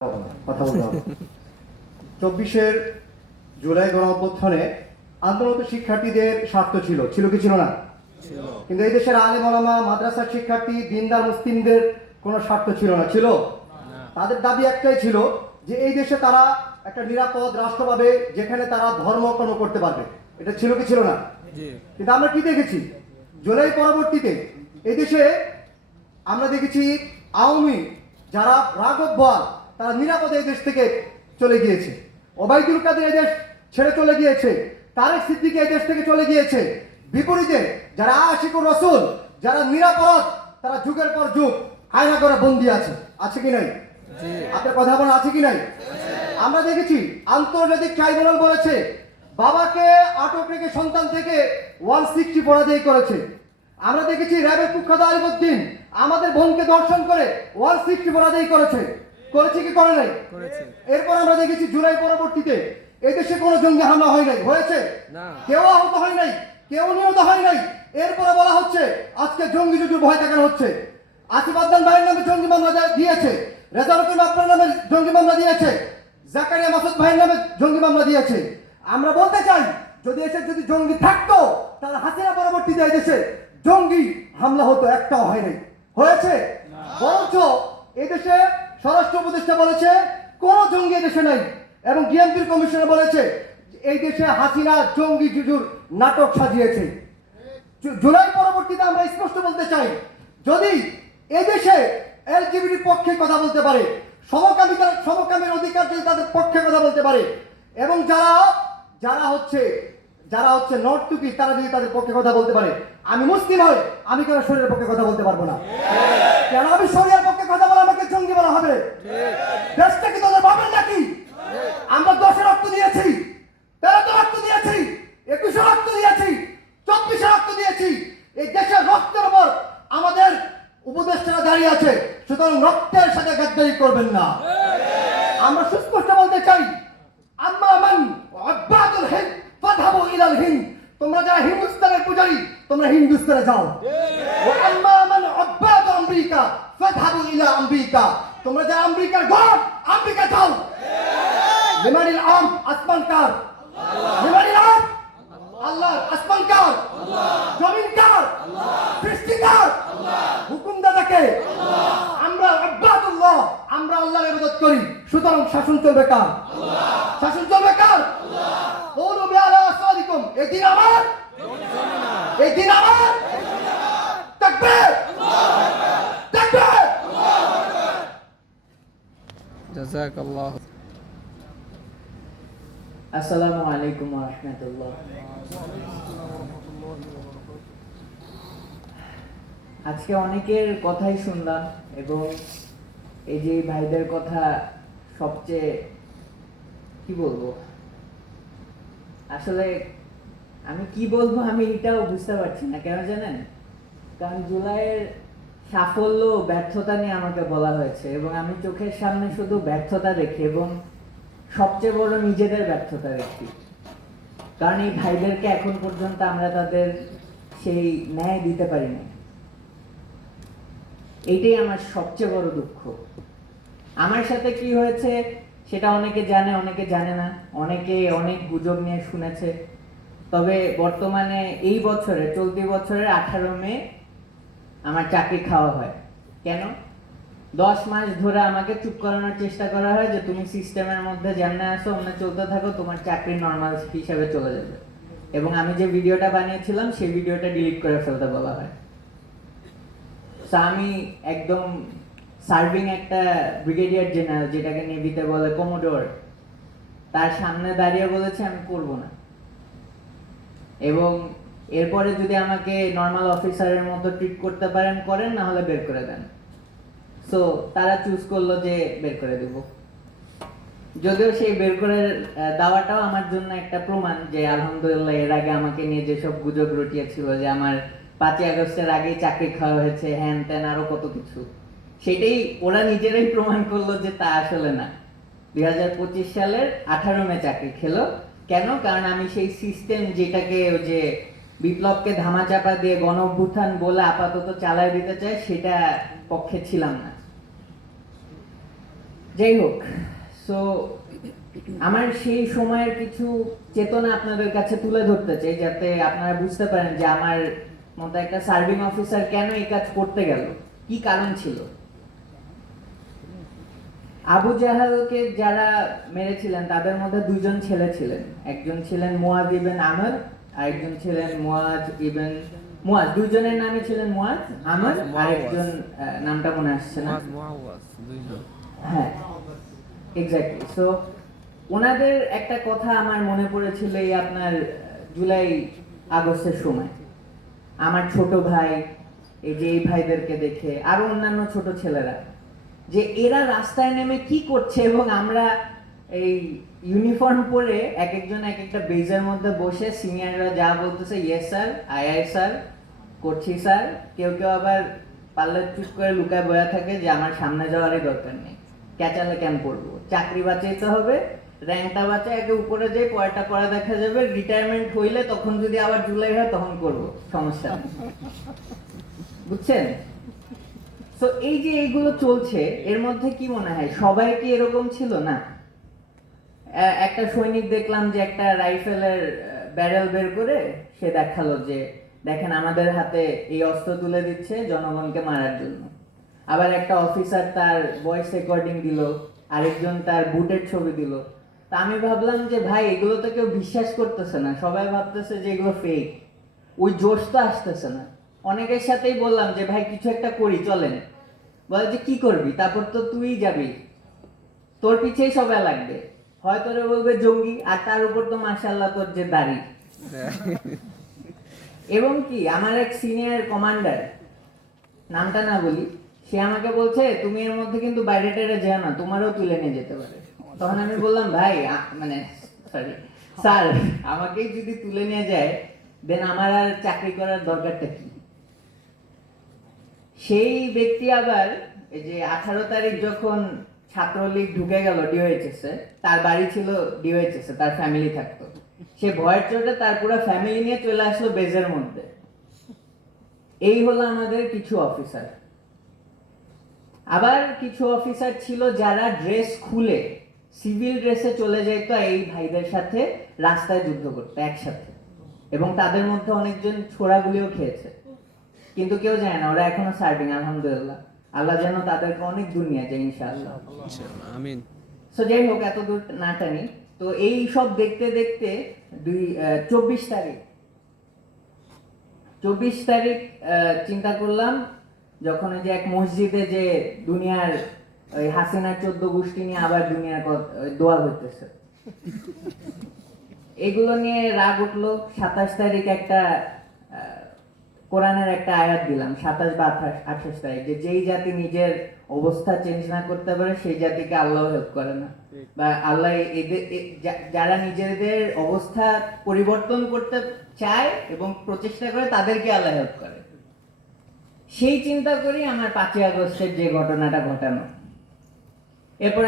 কথা বলতে হবে। 24 জুলাই গণঅভ্যুত্থানে আন্দোলনরত শিক্ষার্থীদের স্বার্থ ছিল কি ছিল না? কিন্তু এই দেশের আলেম ওলামা, মাদ্রাসার শিক্ষার্থী, দিনদার মুসলিমদের কোনো স্বার্থ ছিল না। ছিল তাদের দাবি একটাই ছিল যে এই দেশে তারা একটা নিরাপদ রাষ্ট্র পাবে, যেখানে তারা ধর্মকর্ম করতে পারবে। এটা ছিল কি ছিল না? কিন্তু আমরা কি দেখেছি জুলাই পরবর্তীতে এই দেশে? আমরা দেখেছি আওয়ামী যারা রাঘব বোয়াল, তারা নিরাপদে এই দেশ থেকে চলে গিয়েছে। ওবায়দুল কাদের এই দেশ ছেড়ে চলে গিয়েছে। তারেক সিদ্দিকী এই দেশ থেকে চলে গিয়েছে। বিপরীতে যারা আশিকুর রসুল, যারা নিরাপদ, তারা যুগের পর যুগ আয়না করে বন্দী আছে কি নাই? আপনার কথা বলা আছে কি নাই? আমরা দেখেছি আন্তর্জাতিক ট্রাইব্যুনাল বলেছে বাবাকে আটক রেখে সন্তান থেকে 160 পরাজয় করেছে। আমরা দেখেছি র্যাবের কুখ্যাত আলিমুদ্দিন আমাদের বোনকে ধর্ষণ করে 160 পরাজয় করেছে কি করে নাই? এরপর আমরা দেখেছি জুলাই পরবর্তীতে এই দেশে কোনো জঙ্গি হামলা হয় নাই, হয়েছে? কেউ আহত হয় নাই, কেউ নিহত হয় নাই। এরপরে বলা হচ্ছে আজকে জঙ্গি যুদ্ধের ভয় দেখানো হচ্ছে। আসিফ আদনান ভাইয়ের নামে জঙ্গি মামলা দিয়েছে, রেজাউল করিম আপনার নামে জঙ্গি মামলা দিয়েছে, জাকারিয়া মাসুদ ভাইয়ের নামে জঙ্গি মামলা দিয়েছে। আমরা বলতে চাই যদি জঙ্গি থাকতো তাহলে হাসিনা পরবর্তীতে এই দেশে জঙ্গি হামলা হতো, একটাও হয় নাই, হয়েছে? বরঞ্চ এদেশে স্বরাষ্ট্র উপদেষ্টা বলেছে কোন জঙ্গি এদেশে নাই, এবং ডিএমপির কমিশনার বলেছে এই দেশে হাসিনা জঙ্গি জুজুর নাটক সাজিয়েছে। জুলাই পরবর্তীতে আমরা স্পষ্ট বলতে চাই, যদি এদেশে এলজিবিটির পক্ষে কথা বলতে পারে, সমকামীর অধিকার যদি তাদের পক্ষে কথা বলতে পারে, এবং যারা হচ্ছে নর্তুকি, তারা যদি তাদের পক্ষে কথা বলতে পারে, আমি মুসলিম হই, আমি কেন শরীরের পক্ষে কথা বলতে পারবো না? কেন আমি শরীরের পক্ষে কথা বলে আমাকে জঙ্গি বলা হবে? দেশটা কি তোদের বাবার নাকি? আমরা 10 রক্ত দিয়েছি, 13 রক্ত দিয়েছি, 21 রক্ত দিয়েছি, 24 রক্ত দিয়েছি। এই দেশের রক্তের উপর আমাদের উপদেষ্টারা দাঁড়িয়ে আছে, সুতরাং রক্তের সাথে গাদ্দারি করবেন না। আমরা সুস্পষ্ট বলতে চাই, আম্মা মান আব্বাদুল হিন্দ ফাযহাবু ইলাল হিন্দ, তোমরা যারা হিন্দুস্তানের পূজারী তোমরা হিন্দুস্তানে যাও। ওয়া আম্মা মান আব্বাদু আমেরিকা ফাযহাবু ইলা আমেরিকা, তোমরা যারা আমেরিকার গড, আমেরিকা যাও। লিমানিল আম, আসমান কার? লিমানিল আম আল্লাহ, আসমান কার? জমিন কার? সৃষ্টি কার? হুকুমদাতাকে? আমরা আব্বাদুল্লাহ, আমরা আল্লাহর ইবাদত করি, সুতরাং শাসন চলবে কার? শাসন চলবে কার? বলু বিআলা সাদিকুম, এই দিন আমার, এই দিন আমার। তাকবীর, তাকবীর। জাযাকাল্লাহ। আসসালামু আলাইকুম ওয়া রাহমাতুল্লাহ। আজকে অনেকের কথাই শুনলাম, এবং এই যে ভাইদের কথা সবচেয়ে কি বলবো, আসলে আমি কি বলবো আমি এটাও বুঝতে পারছি না। কেন জানেন? কারণ জুলাইয়ের সাফল্য ব্যর্থতা নিয়ে আমাকে বলা হয়েছে, এবং আমি চোখের সামনে শুধু ব্যর্থতা দেখি, এবং সবচেয়ে বড় নিজেদের ব্যর্থতা দেখি। কারণ এই ভাইদেরকে এখন পর্যন্ত আমরা তাদের সেই ন্যায় দিতে পারি না। এইটাই আমার সবচেয়ে বড় দুঃখ। আমার সাথে কি হয়েছে সেটা অনেকে জানে, অনেকে জানে না, অনেকে অনেক গুজব নিয়ে শুনেছে। তবে বর্তমানে এই বছরে, চলতি বছরের 18 মে আমার চাকরি খাওয়া হয়। কেন? 10 মাস ধরে আমাকে চুপ করানোর চেষ্টা করা হয় যে তুমি সিস্টেমের মধ্যে যেমন আসো অমনে চলতে থাকো, তোমার চাকরি নর্মাল হিসাবে চলে যাবে। এবং আমি যে ভিডিওটা বানিয়েছিলাম সেই ভিডিওটা ডিলিট করে ফেলতে বলা হয়। আমি একদম সার্ভিং একটা ব্রিগেডিয়ার জেনারেল, যেটাকে নেভিতে বলে কমোডোর, তার সামনে দাঁড়িয়ে বলেছে আমি করব না, এবং এরপরে যদি আমাকে নর্মাল অফিসারের মতো ট্রিট করতে পারেন করেন, না হলে বের করে দেন। সো তারা চুজ করলো যে বের করে দেব। যদিও সেই বের করে দেওয়াটাও আমার জন্য একটা প্রমাণ যে আলহামদুলিল্লাহ এর আগে আমাকে নিয়ে যেসব গুজব রটিয়েছিল যে আমার 5ই আগস্টের আগেই চাকরি খাওয়া হয়েছে, হ্যান ত্যান আরো কত কিছু, সেটাই ওরা নিজেরাই প্রমাণ করলো যে তা আসলে না। 2025 সালের 18 মে চাকরি খেলো। কেন? কারণ আমি সেই সিস্টেম, যেটাকে যে বিপ্লবকে ধামাচাপা দিয়ে গণ অভ্যুত্থান বলে আপাতত চালায় দিতে চায়, সেটা পক্ষে ছিলাম না। যাই হোক, সো আমার সেই সময়ের কিছু চেতনা আপনাদের কাছে তুলে ধরতে চাই, যাতে আপনারা বুঝতে পারেন যে আমার মতো একটা সার্ভিং অফিসার কেন এই কাজ করতে গেল, কি কারণ ছিল। আবু জাহালকে যারা মেরেছিলেন তাদের মধ্যে দুইজন ছেলে ছিলেন, একজন ছিলেন মুয়াজ ইবেন আমর, আরেকজন ছিলেন মুয়াজ, দুইজনের নামই ছিলেন মুয়াজ আমর, আরেকজন নামটা মনে আসছে না। হ্যাঁ, এক্স্যাক্টলি। সো ওনাদের একটা কথা আমার মনে পড়েছিল এই আপনার জুলাই আগস্টের সময়। আমার ছোট ভাই, এই যে এই ভাইদেরকে দেখে আরো অন্যান্য ছোট ছেলেরা, যে এরা রাস্তায় নেমে কি করছে, এবং আমরা এই ইউনিফর্ম পরে এক একজন এক একটা বেজের মধ্যে বসে সিনিয়ররা যা বলতেছে ইয়েস স্যার, আই স্যার, করছি স্যার। কেউ কেউ আবার পাল্লা চুপ করে লুকায় বয়া থাকে যে আমার সামনে যাওয়ারই দরকার নেই, ক্যাচালে কেন পড়বো, চাকরি বাঁচাইতে হবে, র্যাঙ্কটা বাঁচা, একে উপরে যাই, পয়টা পড়া দেখা যাবে, রিটায়ারমেন্ট হইলে তখন যদি আবার জুলাই হয় তখন করবো, সমস্যা নেই। বুঝছেন? তো এই যে এইগুলো চলছে, এর মধ্যে কি মনে হয় সবাই কি এরকম ছিল? না। একটা সৈনিক দেখলাম যে একটা রাইফেলের ব্যারেল বের করে সে দেখালো যে দেখেন আমাদের হাতে এই অস্ত্র তুলে দিচ্ছে জনগণকে মারার জন্য। আবার একটা অফিসার তার ভয়েস রেকর্ডিং দিল, আরেকজন তার বুটের ছবি দিল। তা আমি ভাবলাম যে ভাই এগুলো তো কেউ বিশ্বাস করতেছে না, সবাই ভাবতেছে যে এগুলো ফেক, ওই জোশ তো আসতেছে না। অনেকের সাথেই বললাম যে ভাই কিছু একটা করি চলেন, বলে যে কি করবি, তারপর তো তুই যাবি, তোর পিছেই সবাই লাগবে, হয় তোরে বলবে জঙ্গি, আর তার উপর তো মাশাআল্লাহ তোর যে দাড়ি। এবং কি আমার এক সিনিয়র কমান্ডার, নামটা না বলি, সে আমাকে বলছে তুমি এর মধ্যে কিন্তু বাইরে টাইরে যেও না, তোমারও তুলে নিয়ে যেতে পারে। তখন আমি বললাম ভাই মানে সরি স্যার, আমাকেই যদি তুলে নিয়ে যায় দেন আমার আর চাকরি করার দরকারটা কি? সেই ব্যক্তি আবার এই যে 18 তারিখ যখন ছাত্রলীগ ঢুকে গেল ডিওএইচএস এ, তার বাড়ি ছিল ডিওএইচএস এ, তার ফ্যামিলি থাকতো, সে ভয়ের চোটে তার পুরো ফ্যামিলি নিয়ে চলে আসলো বেজের মধ্যে। এই হলো আমাদের কিছু অফিসার। আবার কিছু অফিসার ছিল যারা ড্রেস খুলে সিভিল ড্রেসে চলে যেত এই ভাইদের সাথে রাস্তায় যুদ্ধ করতে একসাথে, এবং তাদের মধ্যে অনেকজন ছোড়াগুলিও খেয়েছে, কিন্তু কেউ জানে না ওরা এখনো সার্ভিং। আলহামদুলিল্লাহ, আল্লাহ যেন তাদেরকে অনেক দূর নিয়ে যায় ইনশাআল্লাহ, আমিন। সো যাই হোক, এত দূর না টানি। তো এই সব দেখতে দেখতে 24 তারিখ চিন্তা করলাম, যখন ওই যে এক মসজিদে যে দুনিয়ার ওই হাসিনার 14 গোষ্ঠী নিয়ে আবার দুনিয়ার দোয়া হইতেছে, এগুলো নিয়ে রাগ উঠলো। 27 তারিখ একটা কোরআনের একটা আয়াত দিলাম, 27 বা 28 তারিখ, যে যেই জাতি নিজের অবস্থা চেঞ্জ না করতে পারে সেই জাতিকে আল্লাহ হেল্প করে না, বা আল্লাহ এদের যারা নিজেদের অবস্থা পরিবর্তন করতে চায় এবং প্রচেষ্টা করে তাদেরকে আল্লাহ হেল্প করে। সেই চিন্তা করি আমার 5ই আগস্টের যে ঘটনাটা ঘটানো। এরপর